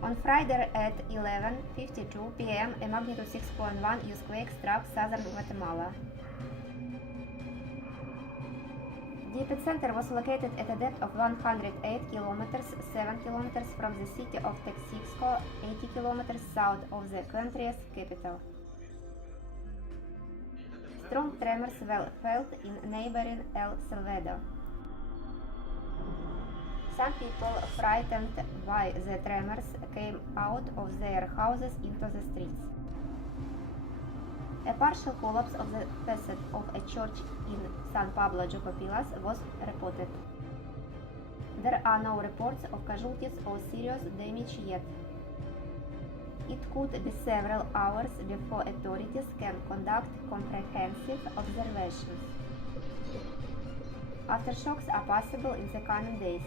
On Friday at 11:52 p.m., a magnitude 6.1 earthquake struck southern Guatemala. The epicenter was located at a depth of 108 kilometers, 7 kilometers from the city of Texixco, 80 kilometers south of the country's capital. Strong tremors were felt in neighboring El Salvador. Some people, frightened by the tremors, came out of their houses into the streets. A partial collapse of the facade of a church in San Pablo Jocopilas was reported. There are no reports of casualties or serious damage yet. It could be several hours before authorities can conduct comprehensive observations. Aftershocks are possible in the coming days.